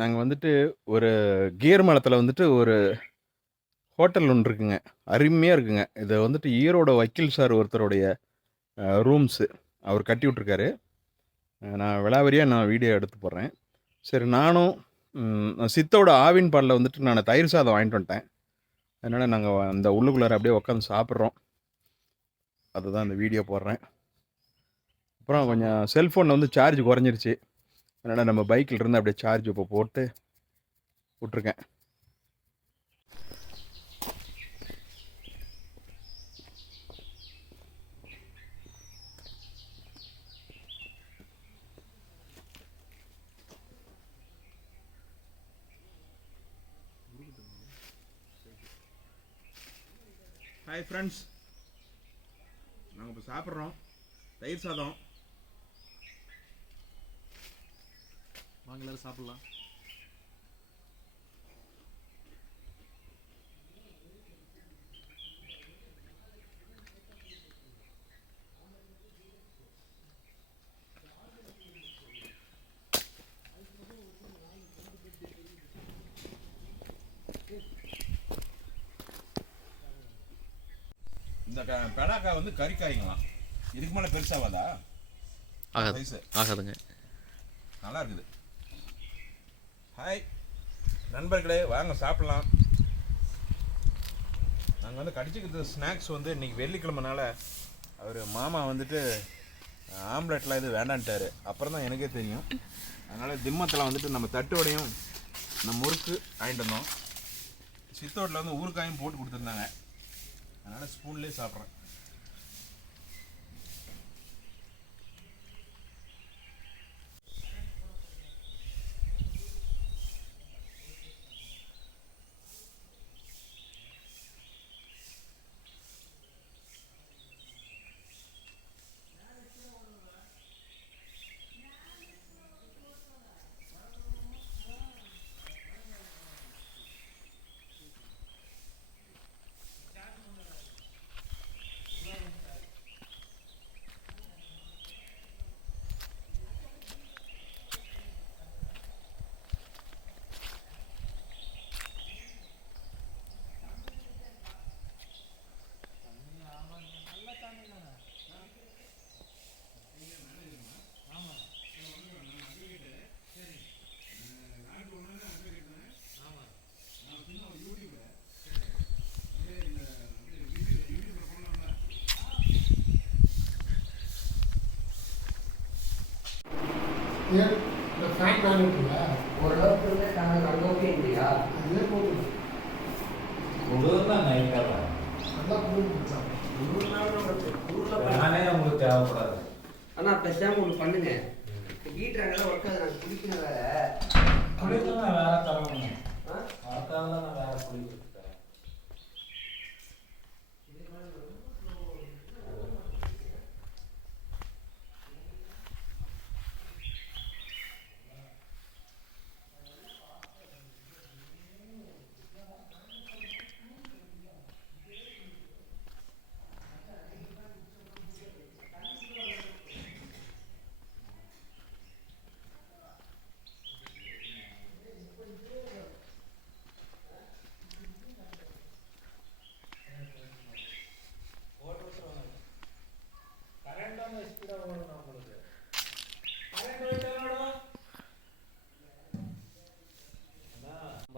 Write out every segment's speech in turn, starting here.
நாங்க வந்துட்டு ஒரு கியர் மலத்துல வந்துட்டு ஒரு ஹோட்டல் ஒண்ணு இருக்குங்க. அருமையா இருக்குங்க. இத வந்துட்டு ஈரோடு வக்கீல் சார் ஒருத்தருடைய ரூம்ஸு. அவர் கட்டி விட்டுருக்காரு. நான் வீடியோ எடுத்து போடுறேன். சரி நானும் சித்தோட ஆவின் பால்ல வந்துட்டு நான் தயிர் சாதம் வாங்கிட்டு வந்துட்டேன். அதனால நாங்க அந்த உள்ளுக்குள்ளார அப்படியே உட்காந்து சாப்பிட்றோம். அதுதான் இந்த வீடியோ போடுறேன். அப்புறம் கொஞ்சம் செல்ஃபோன்ல வந்து சார்ஜ் குறைஞ்சிருச்சு. அதனால நம்ம பைக்ல இருந்து அப்படியே சார்ஜ் இப்போ போட்டு விட்டுருக்கேன். ஹாய் ஃப்ரெண்ட்ஸ், நாங்கள் இப்போ சாப்பிட்றோம் தயிர் சாதம். வாங்க எல்லாரும் சாப்பிடலாம். இந்த பெடாக்காய் வந்து கறிக்காய்ங்களாம். இதுக்கு மேலே பெருசாகாதா? ஆகாதுங்க. நல்லா இருக்குது. ஹாய் நண்பர்களே, வாங்க சாப்பிட்லாம். நாங்கள் வந்து கடிச்சிக்கிறது ஸ்நாக்ஸ் வந்து இன்றைக்கி வெள்ளிக்கிழமைனால அவர் மாமா வந்துட்டு ஆம்லெட்லாம் இது வேண்டான்ட்டார். அப்புறம் தான் எனக்கே தெரியும். அதனால் திம்மத்தில் வந்துட்டு நம்ம தட்டு வடையும் நம்ம முறுக்கு வாங்கிட்டு வந்தோம். சித்தோட்டில் வந்து ஊறுகாயும் போட்டு கொடுத்துருந்தாங்க. அதனால் ஸ்பூன்லேயே சாப்பிட்றேன். இந்த ஃபேன் மேலே இருக்குல்ல, ஓரளவுக்கு இருந்தே நாங்கள் நல்லோக்கே இல்லையா? அதுவே போதும். குளிர்தான் நைட்டாக நல்லா குளிர் பிடிச்சாங்க. நானே உங்களுக்கு தேவைப்படாது. ஆனால் பேசாமல் ஒன்று பண்ணுங்க. ஹீட்டர் அங்கே ஒர்க் ஆகுது, நாங்கள் குளிக்கணும் வேற. குளிர்தான் நான் வேற தரணுங்க. அதுக்காக தான் நான் வேற குளிக்கிறேன்.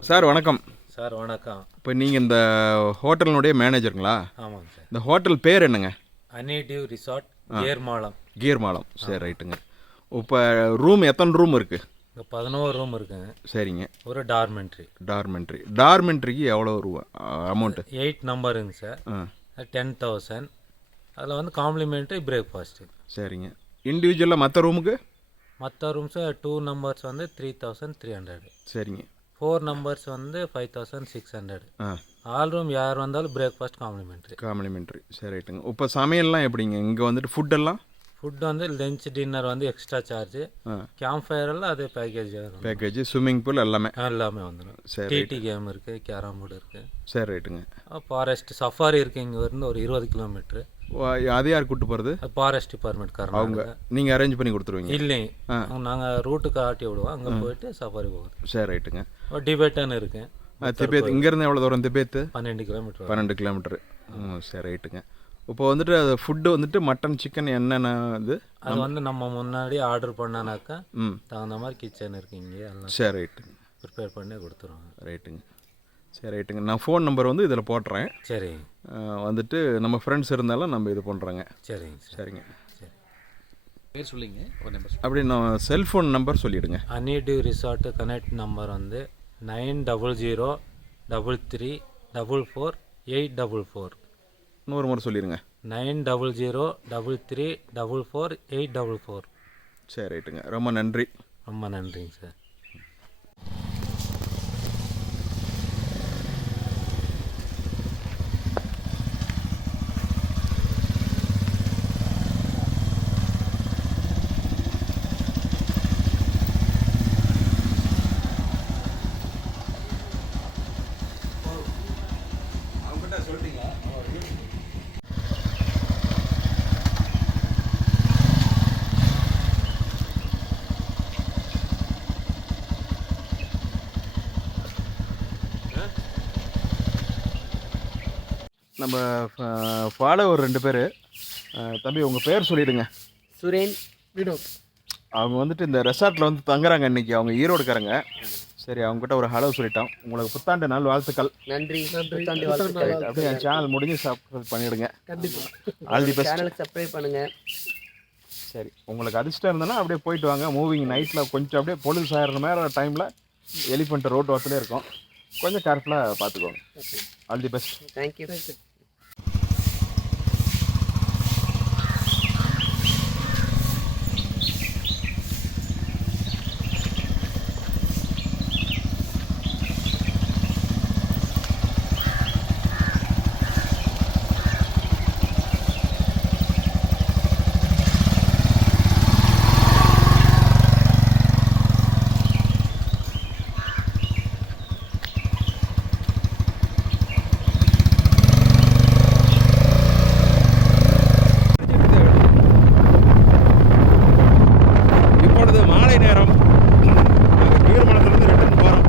சார் வணக்கம். சார் வணக்கம். இப்போ நீங்கள் இந்த ஹோட்டலினுடைய மேனேஜருங்களா? ஆமாங்க சார். இந்த ஹோட்டல் பேர் என்னங்க? அனிடிவ் ரிசார்ட் கீர்மாலம். கீர்மாலம். சரி ரைட்டுங்க. இப்போ ரூம் எத்தனை ரூம் இருக்குது? இங்கே 11 ரூம் இருக்குங்க. சரிங்க. ஒரு டார்மெண்ட்ரி. டார்மெண்ட்ரிக்கு எவ்வளோ ரூபா அமௌண்ட்டு? 8 நம்பருங்க சார். 10,000. அதில் வந்து காம்ப்ளிமெண்ட்ரி பிரேக்ஃபாஸ்ட்டு. சரிங்க. இண்டிவிஜுவலாக மற்ற ரூம்ஸு 2 நம்பர்ஸ் வந்து 3,300. சரிங்க. 4 நம்பர்ஸ் வந்து 5,600. ஆல் ரூம் யார் வந்தாலும் பிரேக்ஃபாஸ்ட் காம்ப்ளிமெண்ட்ரி. சரி ரைட்டுங்க. இப்போ சமையல்லாம் எப்படிங்க இங்கே வந்துட்டு ஃபுட்டெல்லாம்? ஃபுட் வந்து லஞ்ச் டின்னர் வந்து எக்ஸ்ட்ரா சார்ஜ். கேம்ப் ஃபயர் எல்லாம் அதே பேக்கேஜ். ஸ்விம்மிங் பூல் எல்லாமே வந்துடும். சரி. டிடி கேம் இருக்குது, கேரம் போர்டு இருக்குது. சரி ரைட்டுங்க. ஃபாரஸ்ட் சஃபாரி இருக்குது. இங்கே இருந்து ஒரு 20 கிலோமீட்ரு. அது யார் கூப்பிட்டு போகிறது? ஃபாரஸ்ட் டிபார்ட்மெண்ட் அவங்க கர்நாடகா. நீங்கள் அரேஞ்ச் பண்ணி கொடுத்துருவீங்க? இல்லைங்க, நாங்கள் ரூட்டுக்கு ஆட்டி விடுவோம், அங்கே போயிட்டு சஃபாரி போகுது. சரி ரைட்டுங்க. டிபேட்டான்னு இருக்கேன். திபேத் இங்கேருந்து எவ்வளோ தூரம்? திபேத்து 12 கிலோமீட்டர். 12 கிலோமீட்டரு. சரி ரைட்டுங்க. இப்போ வந்துட்டு அது ஃபுட்டு வந்துட்டு மட்டன் சிக்கன் என்னென்ன இது அது வந்து நம்ம முன்னாடி ஆர்டர் பண்ணானாக்கா தகுந்த மாதிரி கிச்சன் இருக்கு இங்கே, எல்லாம் சரி ரைட்டுங்க, ப்ரிப்பேர் பண்ணி கொடுத்துருவாங்க. ரைட்டுங்க. சரி ரைட்டுங்க. நான் ஃபோன் நம்பர் வந்து இதில் போட்டுறேன். சரி, வந்துட்டு நம்ம ஃப்ரெண்ட்ஸ் இருந்தாலும் நம்ம இது பண்ணுறோங்க. சரிங்க. சரிங்க. சரி, பேர் சொல்லிங்க ஒரு நம்பர். அப்படி நான் செல்ஃபோன் நம்பர் சொல்லிவிடுங்க. ஹனிடியூ ரிசார்ட்டு கனெக்ட் நம்பர் வந்து 9003444844. இன்னொரு முறை சொல்லிடுங்க. 9003344844. சரி ரைட்டுங்க. ரொம்ப நன்றி. ரொம்ப நன்றிங்க சார். நம்ம ஃபாலோவர் 2 பேர். தம்பி உங்கள் பேர் சொல்லிவிடுங்க. சுரேன். வினோத். அவங்க வந்துட்டு இந்த ரெசார்ட்டில் வந்து தங்குறாங்க இன்றைக்கி. அவங்க ஈரோடுக்காரங்க. சரி, அவங்ககிட்ட ஒரு ஹலோ சொல்லிட்டோம். உங்களுக்கு புத்தாண்டு நாள் வாழ்த்துக்கள். நன்றி. நன்றி. அப்படியே என் சேனல் முடிஞ்சு சப்ஸ்கிரைப் பண்ணிவிடுங்க. கண்டிப்பாக ஆல் தி பெஸ்ட். சேனலுக்கு சப்ஸ்கிரைப் பண்ணுங்கள். சரி, உங்களுக்கு அதிர்ஷ்டம் இருந்ததுன்னா அப்படியே போயிட்டு வாங்க. மூவிங் நைட்டில் கொஞ்சம் அப்படியே பொழுது சாயிற நேரம் டைமில் எலிஃபெண்ட் ரோட் வாரத்துலேயே இருக்கும். கொஞ்சம் கேர்ஃபுல்லாக பார்த்துக்கோங்க. All the best. தேங்க்யூ. இப்பொழுது மாலை நேரம். நாங்கள் கீழ்மலத்துலேருந்து ரிட்டர்ன் போகிறோம்.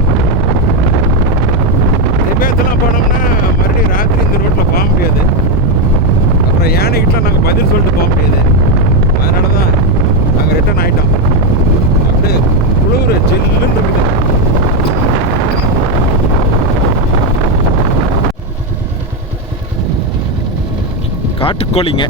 திபேத்தெல்லாம் போனோம்னா மறுபடியும் ராத்திரி இந்த ரோட்டில் போக முடியாது. அப்புறம் யானைகிட்டலாம் நாங்கள் பதில் சொல்லிட்டு போக முடியாது. அதனால தான் நாங்கள் ரிட்டர்ன் ஆகிட்டோம். அப்படியே குளிர் ஜில்லுன்னு இருக்குது. காட்டுக்கோழிங்க.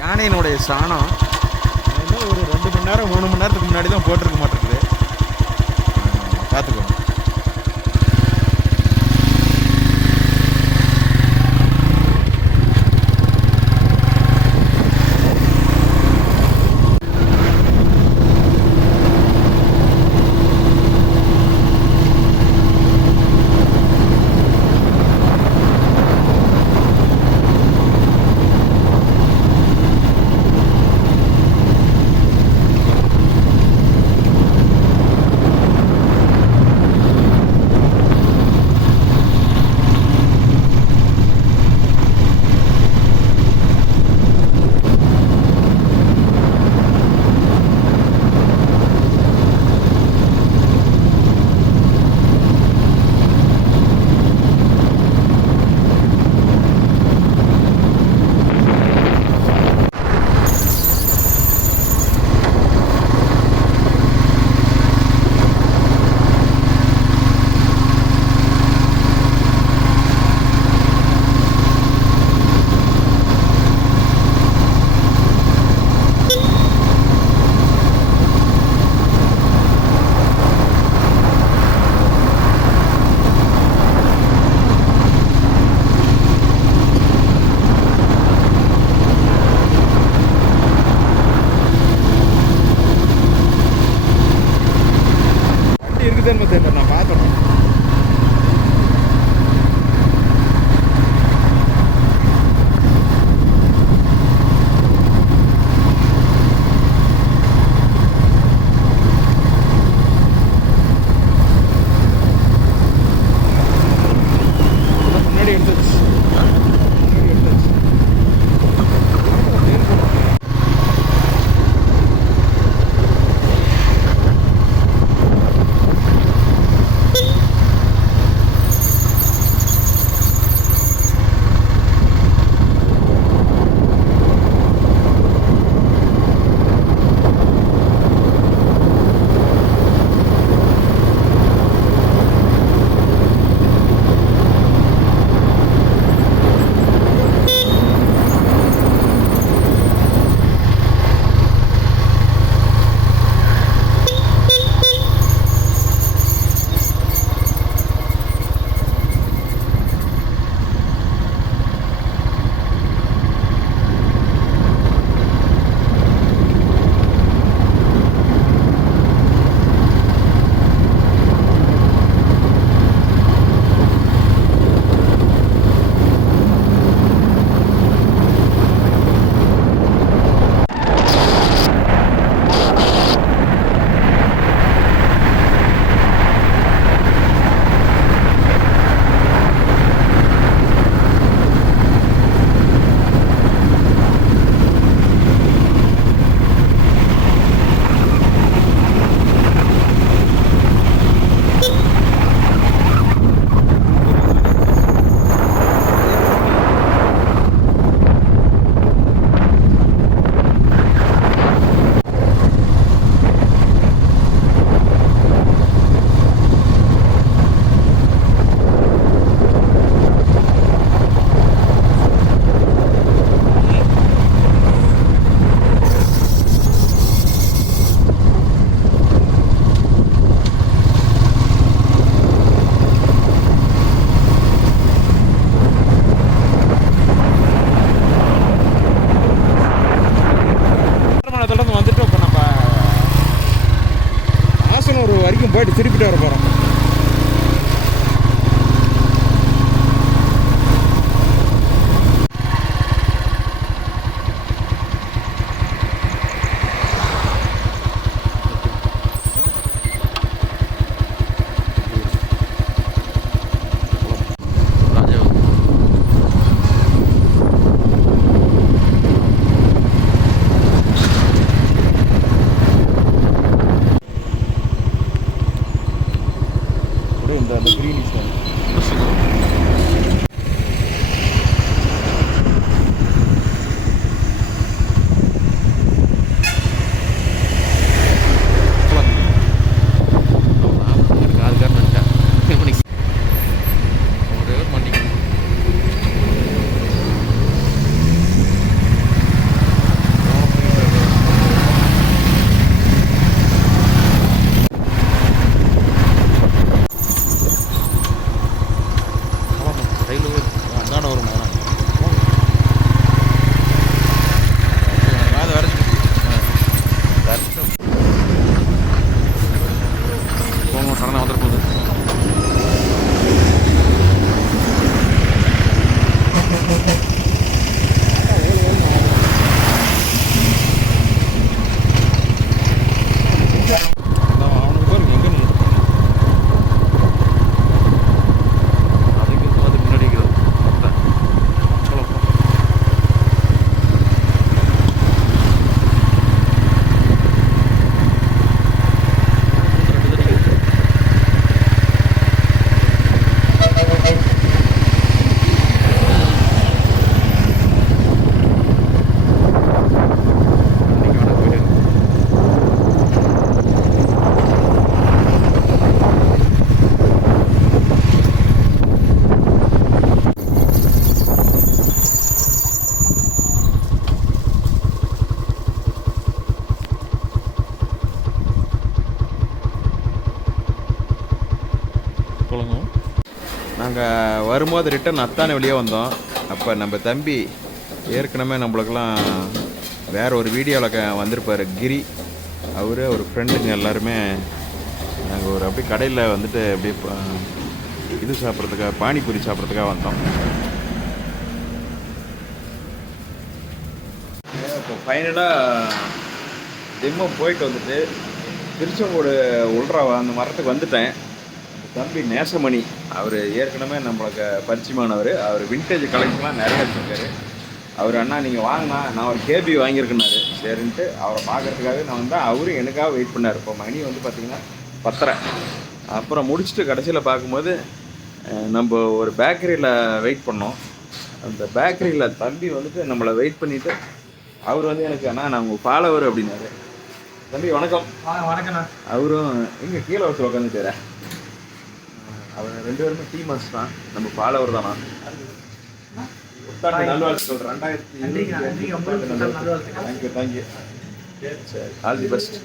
யானையினுடைய சாணம் ஒரு 2 மணி நேரம் 3 மணி நேரத்துக்கு முன்னாடி தான் போட்டிருக்க மாட்டேங்குது. பார்த்துக்கோங்க. அப்படியே இந்த அந்த க்ரீனிஷ் நாங்கள் வரும்போது ரிட்டன் அத்தானே வெளியே வந்தோம். அப்போ நம்ம தம்பி ஏற்கனவே நம்மளுக்கெல்லாம் வேறு ஒரு வீடியோவில் வந்திருப்பார் கிரி. அவர் ஒரு ஃப்ரெண்டுங்க எல்லாருமே நாங்கள் ஒரு அப்படியே கடையில் வந்துட்டு அப்படியே இது சாப்பிட்றதுக்காக பானிபூரி சாப்பிட்றதுக்காக வந்தோம். இப்போ ஃபைனலாக திம்மம் போயிட்டு வந்துட்டு திருச்செங்கோடு உள்றா அந்த மரத்துக்கு வந்துட்டேன். தம்பி நேசமணி அவர் ஏற்கனவே நம்மளுக்கு பரிச்சயமானவர். அவர் வின்டேஜ் கலெக்ஷன்லாம் நிறைய வச்சுருக்காரு. அவர் அண்ணா நீங்கள் வாங்கினா நான் ஒரு கேபி வாங்கியிருக்கேன்னாரு. சரின்ட்டு அவரை பார்க்குறதுக்காக நான் வந்தேன். அவரும் எனக்காக வெயிட் பண்ணார். இப்போ மணி வந்து பார்த்திங்கன்னா 10:30. அப்புறம் முடிச்சுட்டு கடைசியில் பார்க்கும்போது நம்ம ஒரு பேக்கரியில் வெயிட் பண்ணோம். அந்த பேக்கரியில் தம்பி வந்துட்டு நம்மளை வெயிட் பண்ணிவிட்டு அவர் வந்து எனக்கு அண்ணா நான் உங்கள் ஃபாலோவர் அப்படின்னாரு. தம்பி வணக்கம். வணக்கண்ணா. அவரும் எங்கே கீழே வச்சு உட்காந்துட்டார. அவர் 2 பேருமே டீமர்ஸ் தான், நம்ம ஃபாலோவர் தானா. நல்வாழ்த்து சொல்கிறேன். 2020 தேங்க்யூ. All the best.